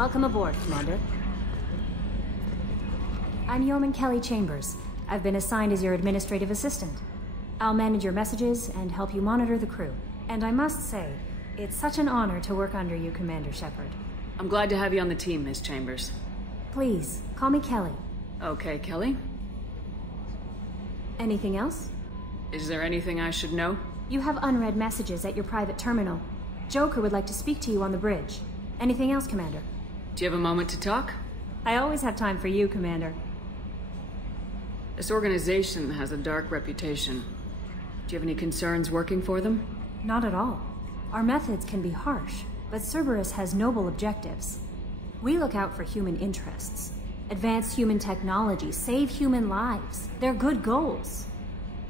Welcome aboard, Commander. I'm Yeoman Kelly Chambers. I've been assigned as your administrative assistant. I'll manage your messages and help you monitor the crew. And I must say, it's such an honor to work under you, Commander Shepard. I'm glad to have you on the team, Miss Chambers. Please, call me Kelly. Okay, Kelly. Anything else? Is there anything I should know? You have unread messages at your private terminal. Joker would like to speak to you on the bridge. Anything else, Commander? Do you have a moment to talk? I always have time for you, Commander. This organization has a dark reputation. Do you have any concerns working for them? Not at all. Our methods can be harsh, but Cerberus has noble objectives. We look out for human interests. Advance human technology, save human lives. They're good goals.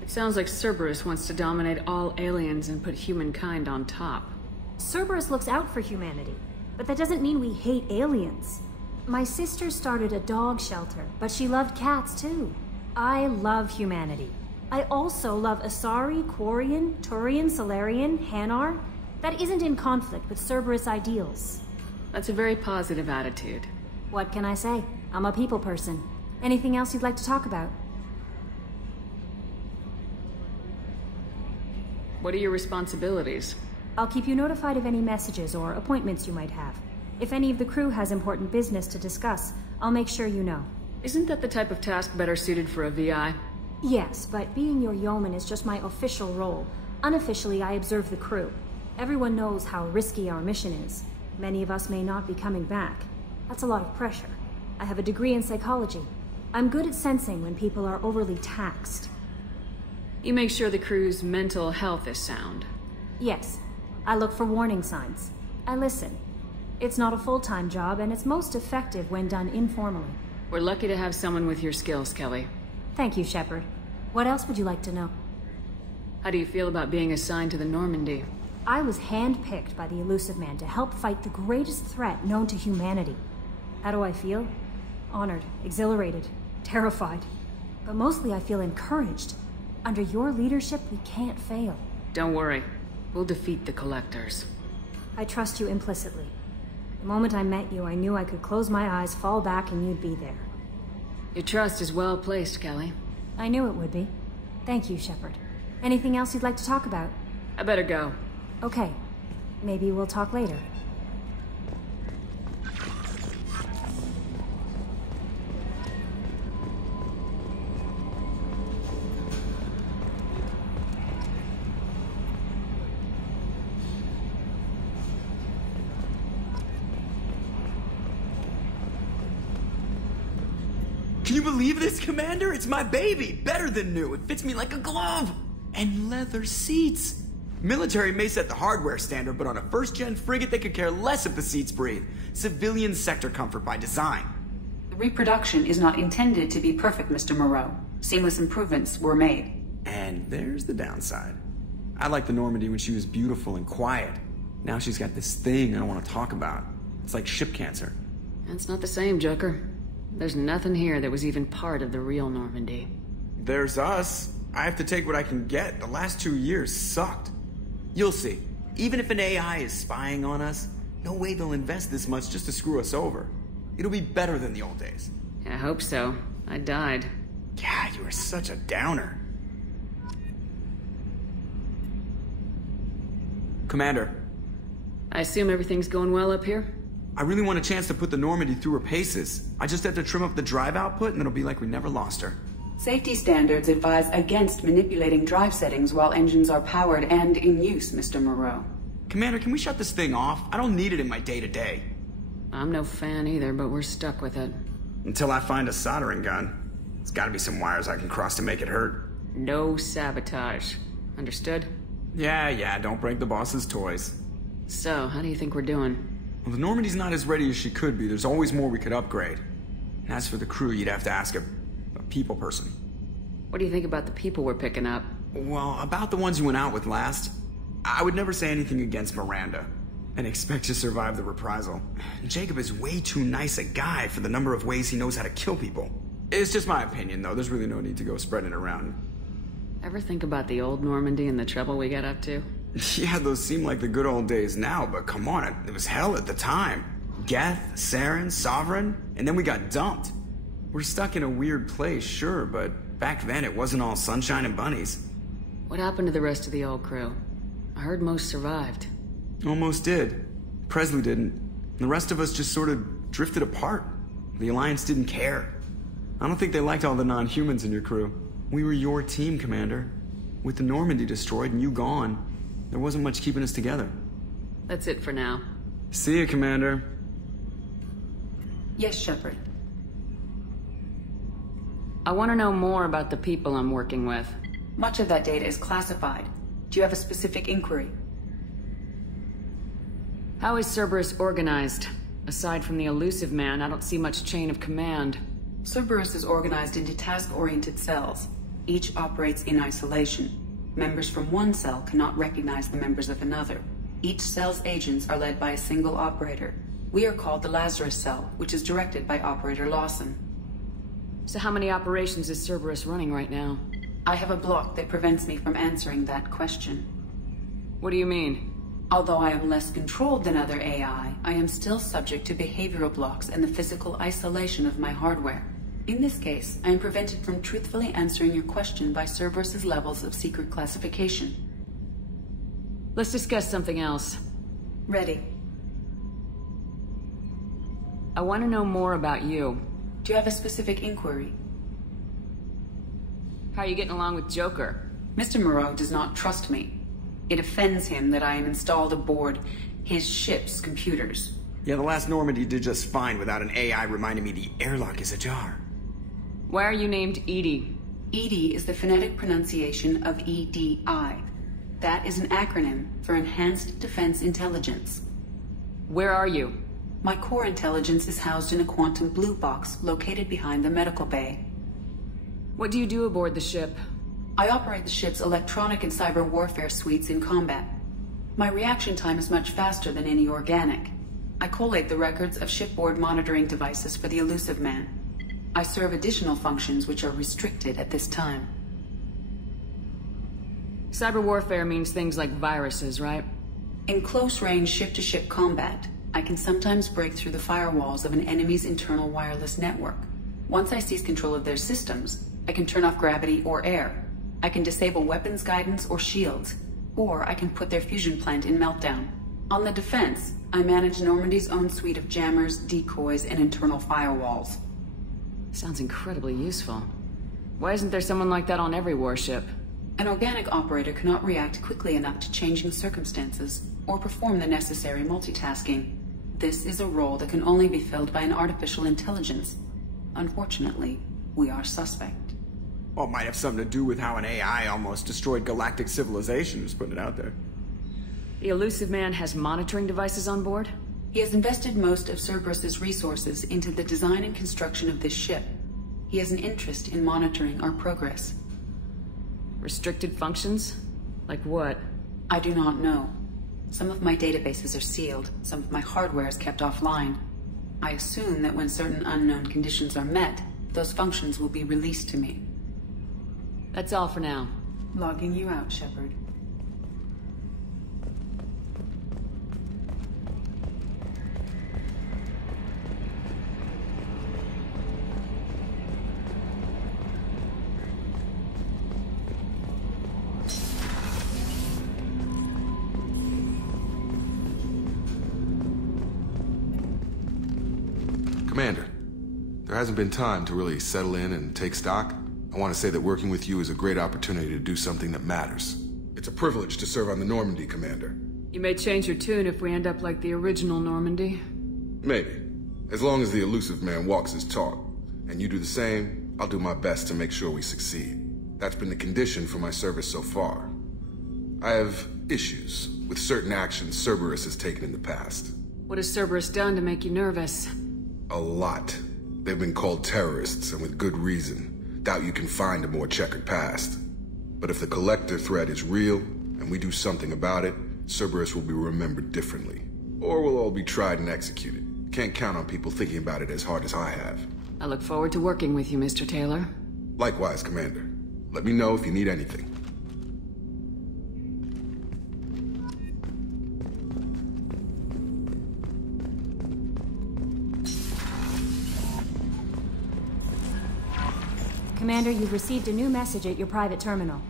It sounds like Cerberus wants to dominate all aliens and put humankind on top. Cerberus looks out for humanity, but that doesn't mean we hate aliens. My sister started a dog shelter, but she loved cats too. I love humanity. I also love Asari, Quarian, Turian, Solarian, Hanar. That isn't in conflict with Cerberus ideals. That's a very positive attitude. What can I say? I'm a people person. Anything else you'd like to talk about? What are your responsibilities? I'll keep you notified of any messages or appointments you might have. If any of the crew has important business to discuss, I'll make sure you know. Isn't that the type of task better suited for a VI? Yes, but being your yeoman is just my official role. Unofficially, I observe the crew. Everyone knows how risky our mission is. Many of us may not be coming back. That's a lot of pressure. I have a degree in psychology. I'm good at sensing when people are overly taxed. You make sure the crew's mental health is sound. Yes. I look for warning signs. I listen. It's not a full-time job, and it's most effective when done informally. We're lucky to have someone with your skills, Kelly. Thank you, Shepard. What else would you like to know? How do you feel about being assigned to the Normandy? I was handpicked by the Elusive Man to help fight the greatest threat known to humanity. How do I feel? Honored, exhilarated, terrified. But mostly I feel encouraged. Under your leadership, we can't fail. Don't worry. We'll defeat the Collectors. I trust you implicitly. The moment I met you, I knew I could close my eyes, fall back, and you'd be there. Your trust is well placed, Kelly. I knew it would be. Thank you, Shepard. Anything else you'd like to talk about? I better go. Okay. Maybe we'll talk later. Can you believe this, Commander? It's my baby! Better than new. It fits me like a glove! And leather seats! Military may set the hardware standard, but on a first-gen frigate, they could care less if the seats breathe. Civilian sector comfort by design. The reproduction is not intended to be perfect, Mr. Moreau. Seamless improvements were made. And there's the downside. I liked the Normandy when she was beautiful and quiet. Now she's got this thing I don't want to talk about. It's like ship cancer. That's not the same, Joker. There's nothing here that was even part of the real Normandy. There's us. I have to take what I can get. The last 2 years sucked. You'll see. Even if an AI is spying on us, no way they'll invest this much just to screw us over. It'll be better than the old days. I hope so. I died. Yeah, you are such a downer. Commander. I assume everything's going well up here? I really want a chance to put the Normandy through her paces. I just have to trim up the drive output and it'll be like we never lost her. Safety standards advise against manipulating drive settings while engines are powered and in use, Mr. Moreau. Commander, can we shut this thing off? I don't need it in my day-to-day. I'm no fan either, but we're stuck with it. Until I find a soldering gun. There's gotta be some wires I can cross to make it hurt. No sabotage. Understood? Yeah, don't break the boss's toys. So, how do you think we're doing? Well, the Normandy's not as ready as she could be. There's always more we could upgrade. And as for the crew, you'd have to ask a people person. What do you think about the people we're picking up? Well, about the ones you went out with last, I would never say anything against Miranda and expect to survive the reprisal. Jacob is way too nice a guy for the number of ways he knows how to kill people. It's just my opinion, though. There's really no need to go spreading it around. Ever think about the old Normandy and the trouble we got up to? Yeah, those seem like the good old days now, but come on, it was hell at the time. Geth, Saren, Sovereign, and then we got dumped. We're stuck in a weird place, sure, but back then it wasn't all sunshine and bunnies. What happened to the rest of the old crew? I heard most survived. Almost did. Presley didn't. The rest of us just sort of drifted apart. The Alliance didn't care. I don't think they liked all the non-humans in your crew. We were your team, Commander. With the Normandy destroyed and you gone, there wasn't much keeping us together. That's it for now. See you, Commander. Yes, Shepard. I want to know more about the people I'm working with. Much of that data is classified. Do you have a specific inquiry? How is Cerberus organized? Aside from the elusive man, I don't see much chain of command. Cerberus is organized into task-oriented cells. Each operates in isolation. Members from one cell cannot recognize the members of another. Each cell's agents are led by a single operator. We are called the Lazarus Cell, which is directed by Operator Lawson. So how many operations is Cerberus running right now? I have a block that prevents me from answering that question. What do you mean? Although I am less controlled than other AI, I am still subject to behavioral blocks and the physical isolation of my hardware. In this case, I am prevented from truthfully answering your question by Cerberus's levels of secret classification. Let's discuss something else. Ready. I want to know more about you. Do you have a specific inquiry? How are you getting along with Joker? Mr. Moreau does not trust me. It offends him that I am installed aboard his ship's computers. Yeah, the last Normandy did just fine without an AI reminding me the airlock is ajar. Why are you named Edie? EDI is the phonetic pronunciation of EDI. That is an acronym for Enhanced Defense Intelligence. Where are you? My core intelligence is housed in a quantum blue box located behind the medical bay. What do you do aboard the ship? I operate the ship's electronic and cyber warfare suites in combat. My reaction time is much faster than any organic. I collate the records of shipboard monitoring devices for the elusive man. I serve additional functions which are restricted at this time. Cyber warfare means things like viruses, right? In close-range ship-to-ship combat, I can sometimes break through the firewalls of an enemy's internal wireless network. Once I seize control of their systems, I can turn off gravity or air. I can disable weapons guidance or shields, or I can put their fusion plant in meltdown. On the defense, I manage Normandy's own suite of jammers, decoys, and internal firewalls. Sounds incredibly useful. Why isn't there someone like that on every warship? An organic operator cannot react quickly enough to changing circumstances, or perform the necessary multitasking. This is a role that can only be filled by an artificial intelligence. Unfortunately, we are suspect. Well, it might have something to do with how an AI almost destroyed galactic civilization, just putting it out there. The elusive man has monitoring devices on board? He has invested most of Cerberus's resources into the design and construction of this ship. He has an interest in monitoring our progress. Restricted functions? Like what? I do not know. Some of my databases are sealed, some of my hardware is kept offline. I assume that when certain unknown conditions are met, those functions will be released to me. That's all for now. Logging you out, Shepard. Commander, there hasn't been time to really settle in and take stock. I want to say that working with you is a great opportunity to do something that matters. It's a privilege to serve on the Normandy, Commander. You may change your tune if we end up like the original Normandy. Maybe. As long as the elusive man walks his talk, and you do the same, I'll do my best to make sure we succeed. That's been the condition for my service so far. I have issues with certain actions Cerberus has taken in the past. What has Cerberus done to make you nervous? A lot. They've been called terrorists, and with good reason. Doubt you can find a more checkered past. But if the Collector threat is real, and we do something about it, Cerberus will be remembered differently. Or we'll all be tried and executed. Can't count on people thinking about it as hard as I have. I look forward to working with you, Mr. Taylor. Likewise, Commander. Let me know if you need anything. Commander, you've received a new message at your private terminal.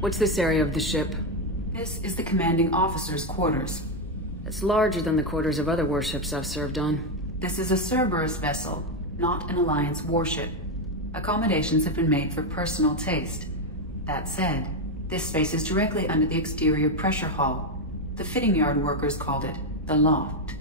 What's this area of the ship? This is the commanding officer's quarters. It's larger than the quarters of other warships I've served on. This is a Cerberus vessel, not an Alliance warship. Accommodations have been made for personal taste. That said, this space is directly under the exterior pressure hull. The fitting yard workers called it the loft.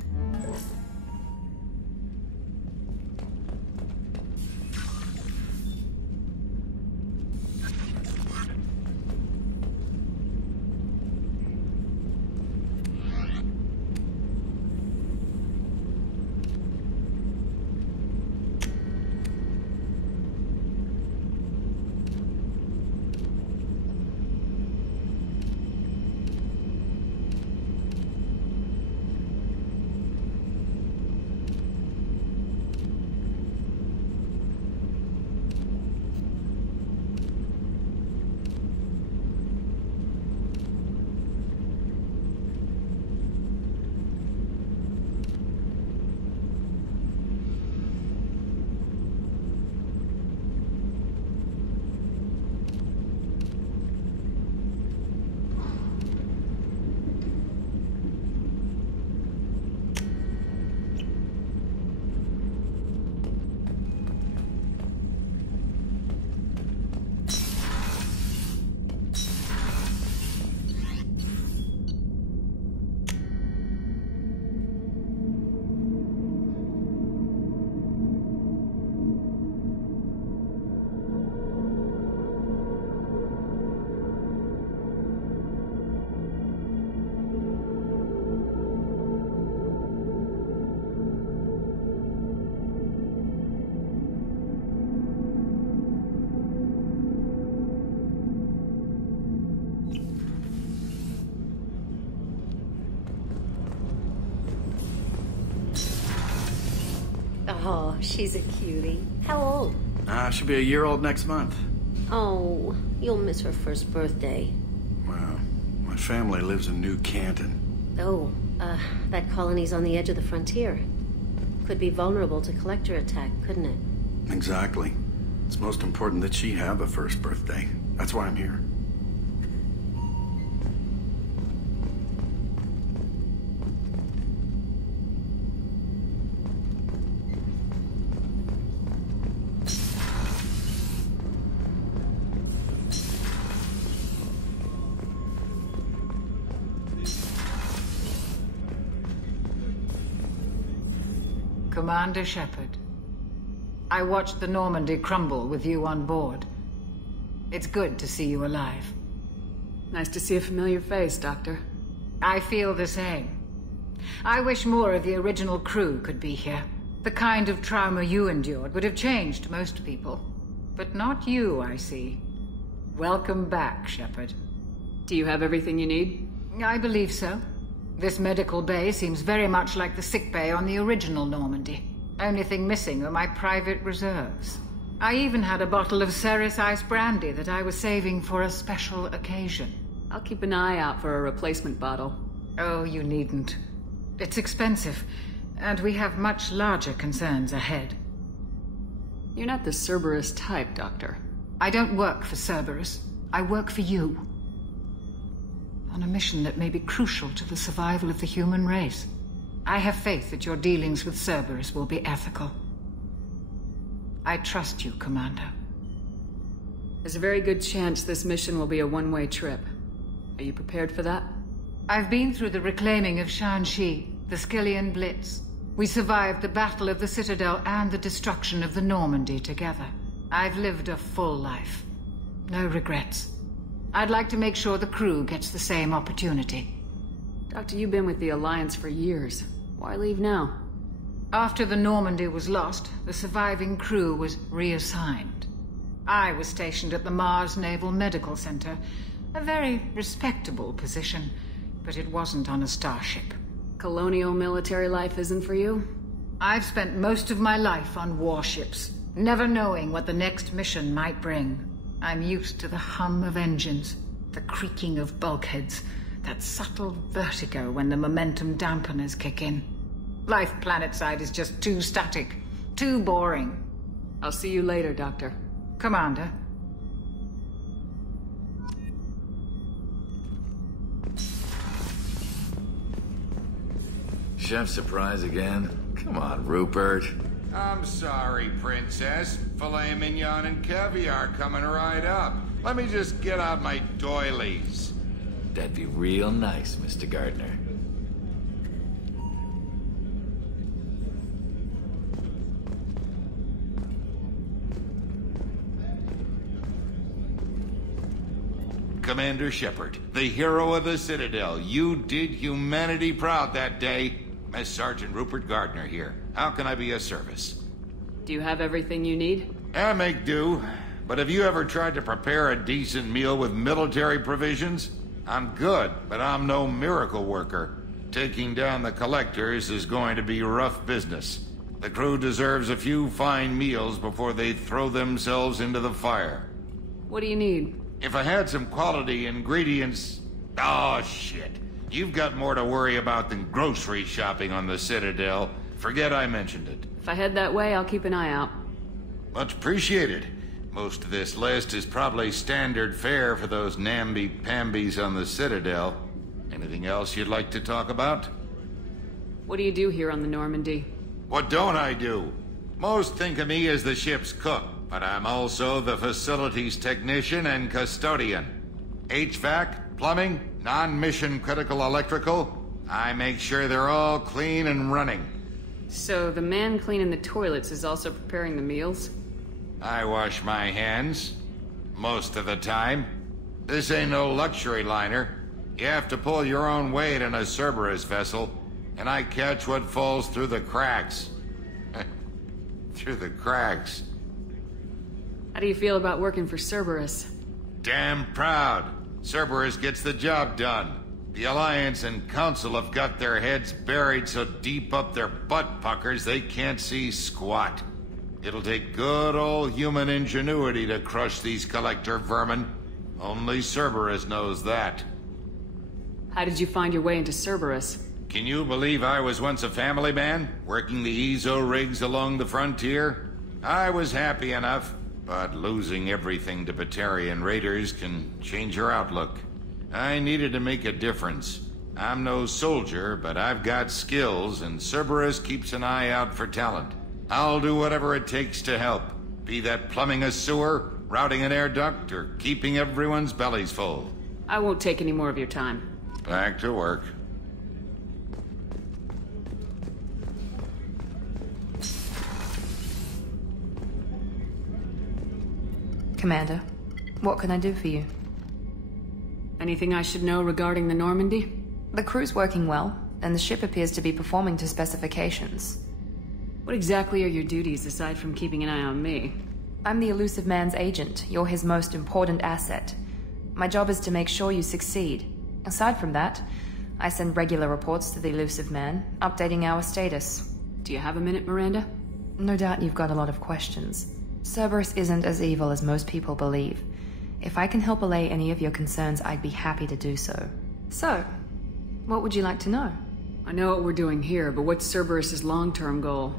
Oh, she's a cutie. How old? She'll be a year old next month. Oh, you'll miss her first birthday. Wow. My family lives in New Canton. Oh, that colony's on the edge of the frontier. Could be vulnerable to collector attack, couldn't it? Exactly. It's most important that she have a first birthday. That's why I'm here. Commander Shepard, I watched the Normandy crumble with you on board. It's good to see you alive. Nice to see a familiar face, Doctor. I feel the same. I wish more of the original crew could be here. The kind of trauma you endured would have changed most people. But not you, I see. Welcome back, Shepard. Do you have everything you need? I believe so. This medical bay seems very much like the sick bay on the original Normandy. Only thing missing are my private reserves. I even had a bottle of Ceres Ice Brandy that I was saving for a special occasion. I'll keep an eye out for a replacement bottle. Oh, you needn't. It's expensive, and we have much larger concerns ahead. You're not the Cerberus type, Doctor. I don't work for Cerberus. I work for you. On a mission that may be crucial to the survival of the human race. I have faith that your dealings with Cerberus will be ethical. I trust you, Commander. There's a very good chance this mission will be a one-way trip. Are you prepared for that? I've been through the reclaiming of Shanxi, the Skillian Blitz. We survived the Battle of the Citadel and the destruction of the Normandy together. I've lived a full life. No regrets. I'd like to make sure the crew gets the same opportunity. Doctor, you've been with the Alliance for years. Why leave now? After the Normandy was lost, the surviving crew was reassigned. I was stationed at the Mars Naval Medical Center, a very respectable position, but it wasn't on a starship. Colonial military life isn't for you? I've spent most of my life on warships, never knowing what the next mission might bring. I'm used to the hum of engines, the creaking of bulkheads, that subtle vertigo when the momentum dampeners kick in. Life planetside is just too static, too boring. I'll see you later, Doctor. Commander. Chef surprise again? Come on, Rupert. I'm sorry, Princess. Filet mignon and caviar coming right up. Let me just get out my doilies. That'd be real nice, Mr. Gardner. Commander Shepard, the hero of the Citadel. You did humanity proud that day. Mass Sergeant Rupert Gardner here. How can I be of service? Do you have everything you need? I make do. But have you ever tried to prepare a decent meal with military provisions? I'm good, but I'm no miracle worker. Taking down the collectors is going to be rough business. The crew deserves a few fine meals before they throw themselves into the fire. What do you need? If I had some quality ingredients... Oh, shit. You've got more to worry about than grocery shopping on the Citadel. Forget I mentioned it. If I head that way, I'll keep an eye out. Much appreciated. Most of this list is probably standard fare for those namby-pambies on the Citadel. Anything else you'd like to talk about? What do you do here on the Normandy? What don't I do? Most think of me as the ship's cook, but I'm also the facilities technician and custodian. HVAC, plumbing, non-mission critical electrical. I make sure they're all clean and running. So the man cleaning the toilets is also preparing the meals? I wash my hands. Most of the time. This ain't no luxury liner. You have to pull your own weight in a Cerberus vessel, and I catch what falls through the cracks. Through the cracks. How do you feel about working for Cerberus? Damn proud. Cerberus gets the job done. The Alliance and Council have got their heads buried so deep up their butt puckers they can't see squat. It'll take good old human ingenuity to crush these collector vermin. Only Cerberus knows that. How did you find your way into Cerberus? Can you believe I was once a family man, working the EZO rigs along the frontier? I was happy enough, but losing everything to Batarian raiders can change your outlook. I needed to make a difference. I'm no soldier, but I've got skills, and Cerberus keeps an eye out for talent. I'll do whatever it takes to help, be that plumbing a sewer, routing an air duct, or keeping everyone's bellies full. I won't take any more of your time. Back to work. Commander, what can I do for you? Anything I should know regarding the Normandy? The crew's working well, and the ship appears to be performing to specifications. What exactly are your duties aside from keeping an eye on me? I'm the Elusive Man's agent. You're his most important asset. My job is to make sure you succeed. Aside from that, I send regular reports to the Elusive Man, updating our status. Do you have a minute, Miranda? No doubt you've got a lot of questions. Cerberus isn't as evil as most people believe. If I can help allay any of your concerns, I'd be happy to do so. So, what would you like to know? I know what we're doing here, but what's Cerberus's long-term goal?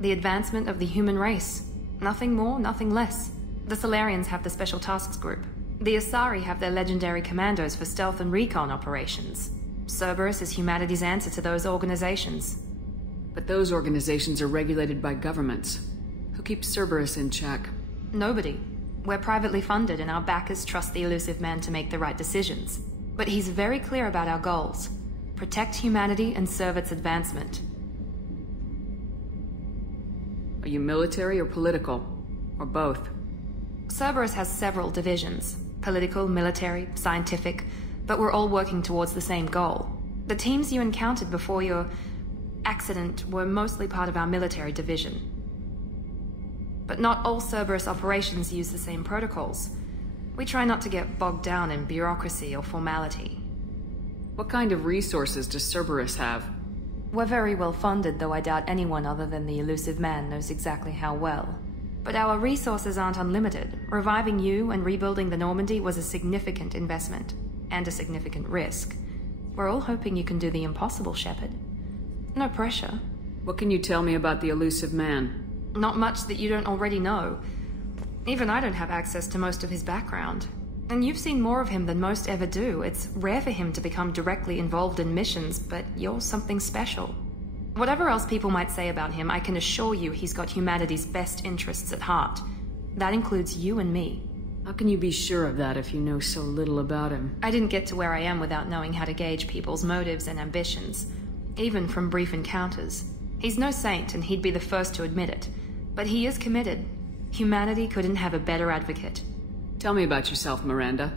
The advancement of the human race. Nothing more, nothing less. The Solarians have the Special Tasks Group. The Asari have their legendary commandos for stealth and recon operations. Cerberus is humanity's answer to those organizations. But those organizations are regulated by governments. Who keeps Cerberus in check? Nobody. We're privately funded, and our backers trust the Elusive Man to make the right decisions. But he's very clear about our goals. Protect humanity and serve its advancement. Are you military or political? Or both? Cerberus has several divisions. Political, military, scientific, but we're all working towards the same goal. The teams you encountered before your accident were mostly part of our military division. But not all Cerberus operations use the same protocols. We try not to get bogged down in bureaucracy or formality. What kind of resources does Cerberus have? We're very well funded, though I doubt anyone other than the Elusive Man knows exactly how well. But our resources aren't unlimited. Reviving you and rebuilding the Normandy was a significant investment, and a significant risk. We're all hoping you can do the impossible, Shepard. No pressure. What can you tell me about the Elusive Man? Not much that you don't already know. Even I don't have access to most of his background. And you've seen more of him than most ever do. It's rare for him to become directly involved in missions, but you're something special. Whatever else people might say about him, I can assure you he's got humanity's best interests at heart. That includes you and me. How can you be sure of that if you know so little about him? I didn't get to where I am without knowing how to gauge people's motives and ambitions, even from brief encounters. He's no saint, and he'd be the first to admit it. But he is committed. Humanity couldn't have a better advocate. Tell me about yourself, Miranda.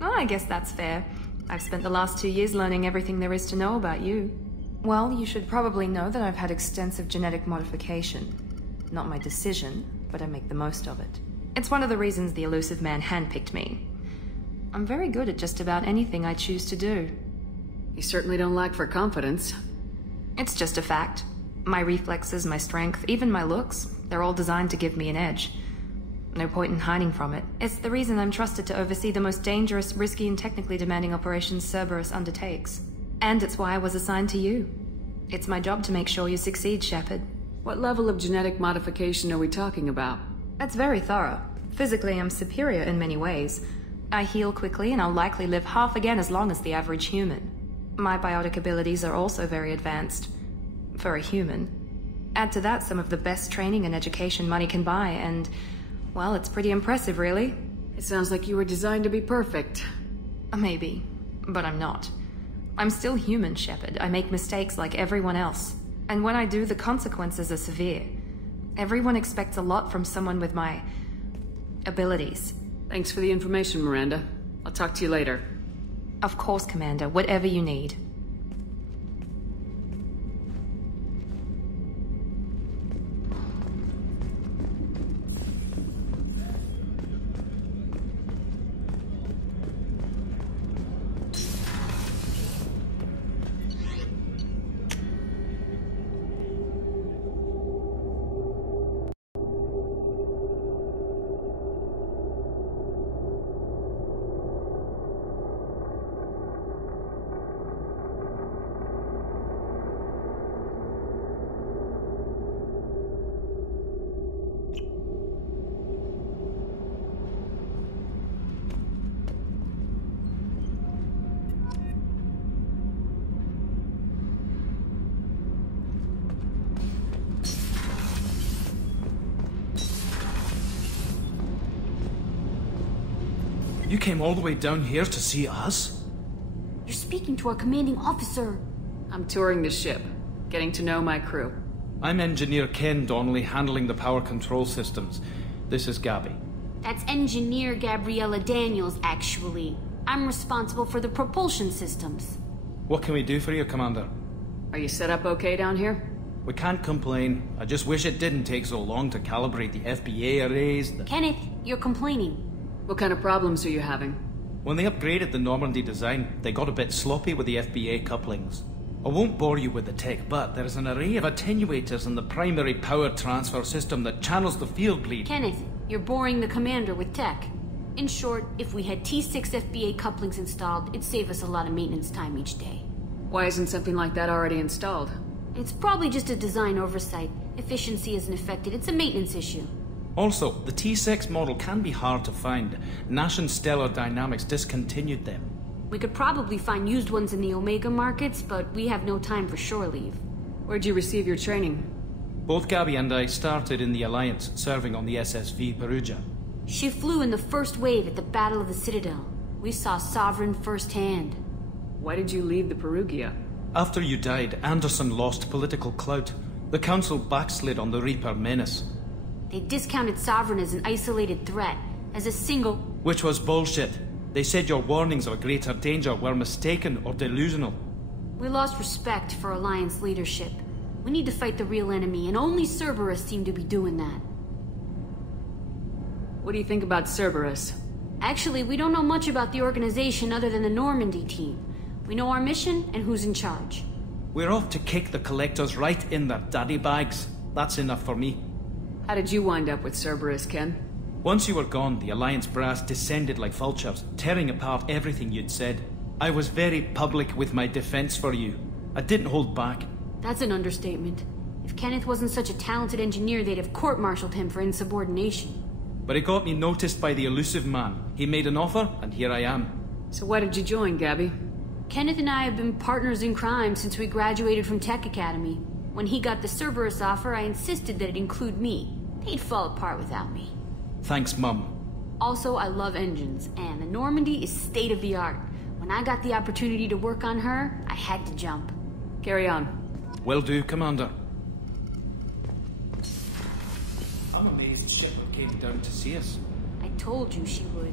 Oh, I guess that's fair. I've spent the last 2 years learning everything there is to know about you. Well, you should probably know that I've had extensive genetic modification. Not my decision, but I make the most of it. It's one of the reasons the Elusive Man handpicked me. I'm very good at just about anything I choose to do. You certainly don't lack for confidence. It's just a fact. My reflexes, my strength, even my looks, they're all designed to give me an edge. No point in hiding from it. It's the reason I'm trusted to oversee the most dangerous, risky, and technically demanding operations Cerberus undertakes. And it's why I was assigned to you. It's my job to make sure you succeed, Shepard. What level of genetic modification are we talking about? That's very thorough. Physically, I'm superior in many ways. I heal quickly, and I'll likely live half again as long as the average human. My biotic abilities are also very advanced. For a human. Add to that some of the best training and education money can buy, and, well, it's pretty impressive, really. It sounds like you were designed to be perfect. Maybe, but I'm not. I'm still human, Shepard. I make mistakes like everyone else. And when I do, the consequences are severe. Everyone expects a lot from someone with my abilities. Thanks for the information, Miranda. I'll talk to you later. Of course, Commander. Whatever you need. You came all the way down here to see us? You're speaking to our commanding officer. I'm touring the ship, getting to know my crew. I'm Engineer Ken Donnelly, handling the power control systems. This is Gabby. That's Engineer Gabriella Daniels, actually. I'm responsible for the propulsion systems. What can we do for you, Commander? Are you set up okay down here? We can't complain. I just wish it didn't take so long to calibrate the FBA arrays. Kenneth, you're complaining. What kind of problems are you having? When they upgraded the Normandy design, they got a bit sloppy with the FBA couplings. I won't bore you with the tech, but there is an array of attenuators in the primary power transfer system that channels the field bleed. Kenneth, you're boring the commander with tech. In short, if we had T6 FBA couplings installed, it'd save us a lot of maintenance time each day. Why isn't something like that already installed? It's probably just a design oversight. Efficiency isn't affected. It's a maintenance issue. Also, the T6 model can be hard to find. Nash and Stellar Dynamics discontinued them. We could probably find used ones in the Omega markets, but we have no time for shore leave. Where'd you receive your training? Both Gabby and I started in the Alliance, serving on the SSV Perugia. She flew in the first wave at the Battle of the Citadel. We saw Sovereign firsthand. Why did you leave the Perugia? After you died, Anderson lost political clout. The Council backslid on the Reaper menace. They discounted Sovereign as an isolated threat, as a single... Which was bullshit. They said your warnings of greater danger were mistaken or delusional. We lost respect for Alliance leadership. We need to fight the real enemy, and only Cerberus seem to be doing that. What do you think about Cerberus? Actually, we don't know much about the organization other than the Normandy team. We know our mission and who's in charge. We're off to kick the Collectors right in their daddy bags. That's enough for me. How did you wind up with Cerberus, Ken? Once you were gone, the Alliance brass descended like vultures, tearing apart everything you'd said. I was very public with my defense for you. I didn't hold back. That's an understatement. If Kenneth wasn't such a talented engineer, they'd have court-martialed him for insubordination. But it got me noticed by the elusive man. He made an offer, and here I am. So why did you join, Gabby? Kenneth and I have been partners in crime since we graduated from Tech Academy. When he got the Cerberus offer, I insisted that it include me. They'd fall apart without me. Thanks, Mum. Also, I love engines, and the Normandy is state-of-the-art. When I got the opportunity to work on her, I had to jump. Carry on. Will do, Commander. I'm amazed Shepard came down to see us. I told you she would.